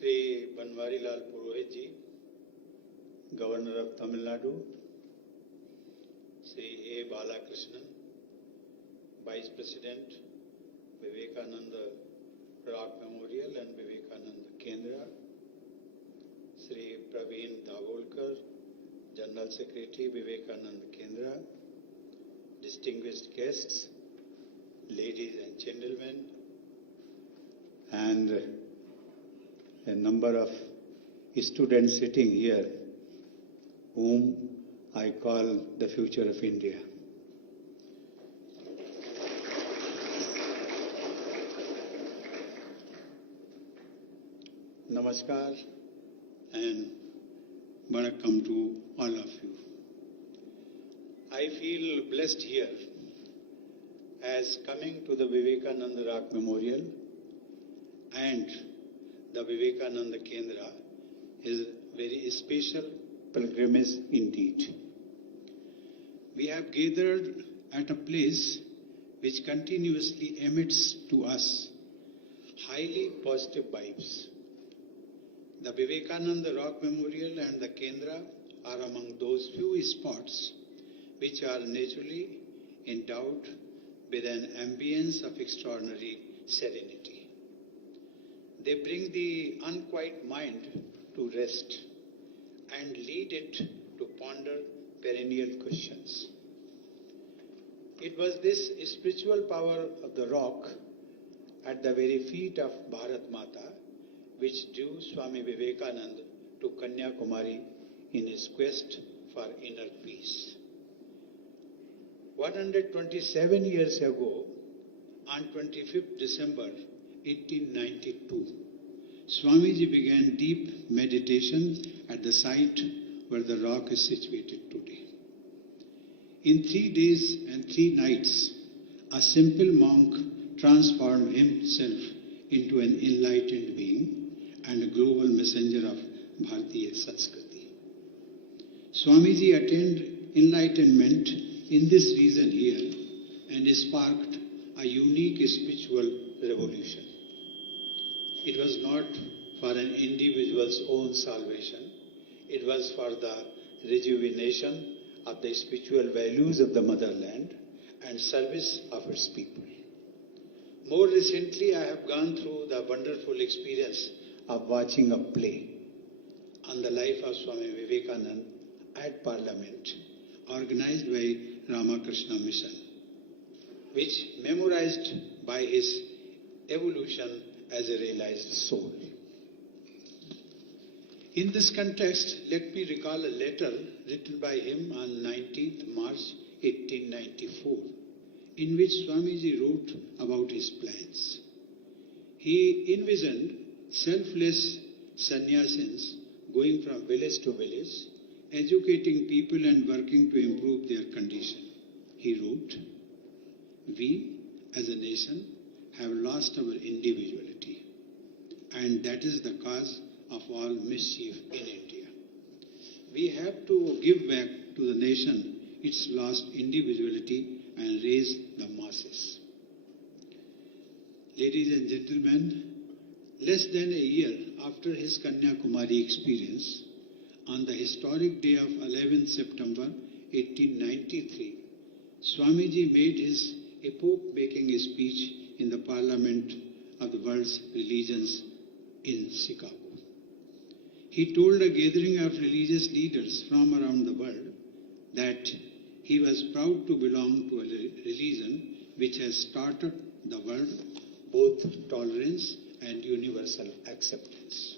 Sri Banwarilal Purohit ji, Governor of Tamil Nadu, Sri A. Balakrishnan, Vice President, Vivekananda Rock Memorial and Vivekananda Kendra, Sri Praveen Davolkar, General Secretary, Vivekananda Kendra, distinguished guests, ladies and gentlemen, and a number of students sitting here, whom I call the future of India. Namaskar and welcome to all of you. I feel blessed here as coming to the Vivekananda Rock Memorial and the Vivekananda Kendra is a very special pilgrimage indeed. We have gathered at a place which continuously emits to us highly positive vibes. The Vivekananda Rock Memorial and the Kendra are among those few spots which are naturally endowed with an ambience of extraordinary serenity. They bring the unquiet mind to rest and lead it to ponder perennial questions. It was this spiritual power of the rock at the very feet of Bharat Mata which drew Swami Vivekananda to Kanyakumari in his quest for inner peace. 127 years ago, on 25th December 1892, Swamiji began deep meditation at the site where the rock is situated today. In 3 days and 3 nights, a simple monk transformed himself into an enlightened being and a global messenger of Bharatiya Sanskriti. Swamiji attained enlightenment in this region here and sparked a unique spiritual revolution. It was not for an individual's own salvation. It was for the rejuvenation of the spiritual values of the motherland and service of its people. More recently, I have gone through the wonderful experience of watching a play on the life of Swami Vivekananda at Parliament, organized by Ramakrishna Mission, which memorized by his evolution as a realized soul. In this context, let me recall a letter written by him on 19th March 1894, in which Swamiji wrote about his plans. He envisioned selfless sannyasins going from village to village, educating people and working to improve their condition. He wrote, "We as a nation have lost our individuality, and that is the cause of all mischief in India. We have to give back to the nation its lost individuality and raise the masses." Ladies and gentlemen, less than a year after his Kanyakumari experience, on the historic day of 11th September 1893, Swamiji made his epoch-making speech in the Parliament of the World's Religions in Chicago. He told a gathering of religious leaders from around the world that he was proud to belong to a religion which has started the world both tolerance and universal acceptance.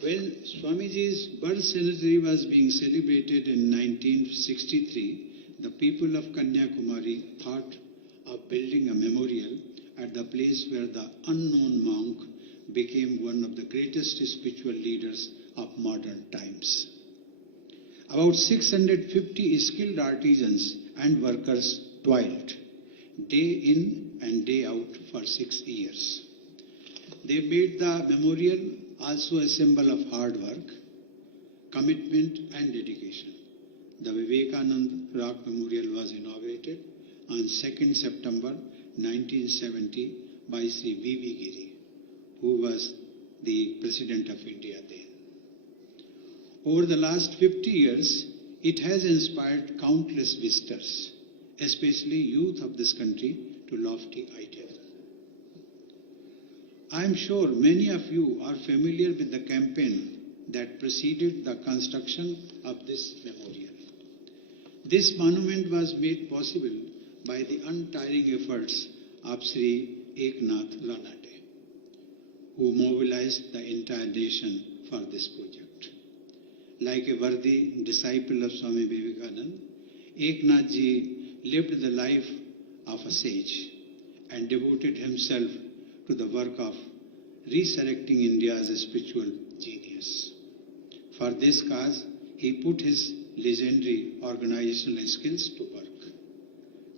When Swamiji's birth centenary was being celebrated in 1963, the people of Kanyakumari thought of building a memorial at the place where the unknown monk became one of the greatest spiritual leaders of modern times. About 650 skilled artisans and workers toiled day in and day out for 6 years. They made the memorial also a symbol of hard work, commitment and dedication. The Vivekananda Rock Memorial was inaugurated on 2nd September 1970 by Sri V.V. Giri, who was the President of India then. Over the last 50 years, it has inspired countless visitors, especially youth of this country, to lofty ideals. I am sure many of you are familiar with the campaign that preceded the construction of this memorial. This monument was made possible by the untiring efforts of Sri Eknath Ranade, who mobilized the entire nation for this project. Like a worthy disciple of Swami Vivekananda, Eknath Ji lived the life of a sage and devoted himself to the work of resurrecting India's spiritual genius. For this cause, he put his legendary organizational skills to work.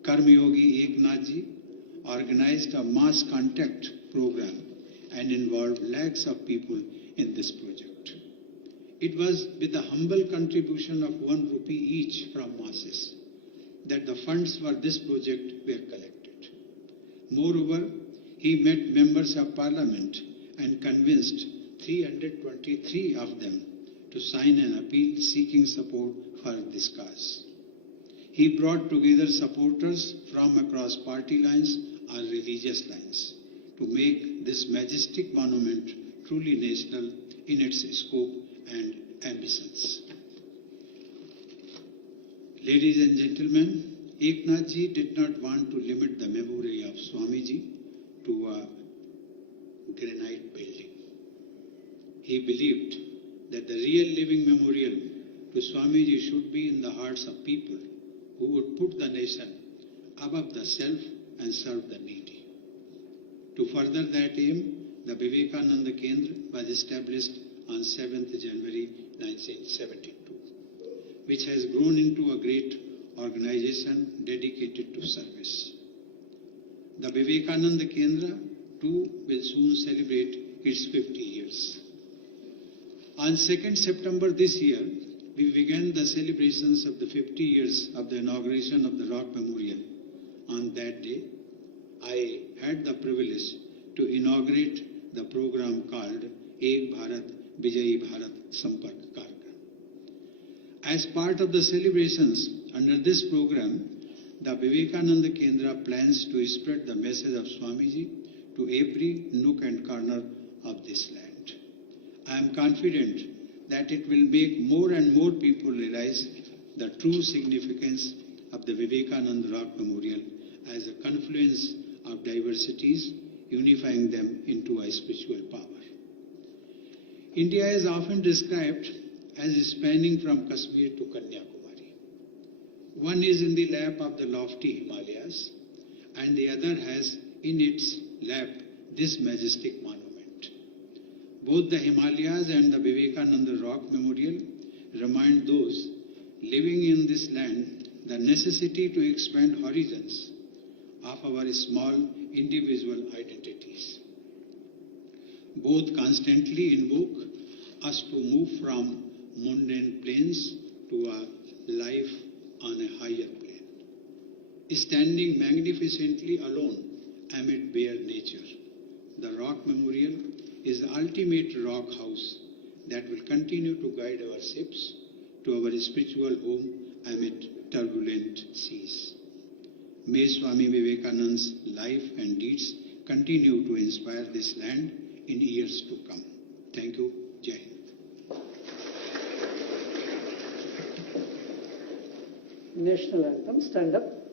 Karmayogi Eknath Ji organized a mass contact program and involved lakhs of people in this project. It was with the humble contribution of 1 rupee each from masses that the funds for this project were collected. Moreover, he met members of parliament and convinced 323 of them to sign an appeal seeking support for this cause. He brought together supporters from across party lines or religious lines to make this majestic monument truly national in its scope and ambitions. Ladies and gentlemen, Eknath Ji did not want to limit the memory of Swamiji to a granite building. He believed that the real living memorial to Swamiji should be in the hearts of people who would put the nation above the self and serve the needy. To further that aim, the Vivekananda Kendra was established on 7th January 1972, which has grown into a great organization dedicated to service. The Vivekananda Kendra too will soon celebrate its 50 years. On 2nd September this year, we began the celebrations of the 50 years of the inauguration of the Rock Memorial. On that day, I had the privilege to inaugurate the program called Ek Bharat Vijayi Bharat Sampark Karyakram. As part of the celebrations under this program, the Vivekananda Kendra plans to spread the message of Swamiji to every nook and corner of this land. I am confident that it will make more and more people realize the true significance of the Vivekananda Rock Memorial as a confluence of diversities, unifying them into a spiritual power. India is often described as spanning from Kashmir to Kanyakumari. One is in the lap of the lofty Himalayas, and the other has in its lap this majestic monument. Both the Himalayas and the Vivekananda Rock Memorial remind those living in this land the necessity to expand horizons of our small individual identities. Both constantly invoke us to move from mundane planes to a life on a higher plane, standing magnificently alone amid bare nature. The Rock Memorial is the ultimate rock house that will continue to guide our ships to our spiritual home amid turbulent seas. May Swami Vivekananda's life and deeds continue to inspire this land in years to come. Thank you. Jai Hind. National anthem, stand up.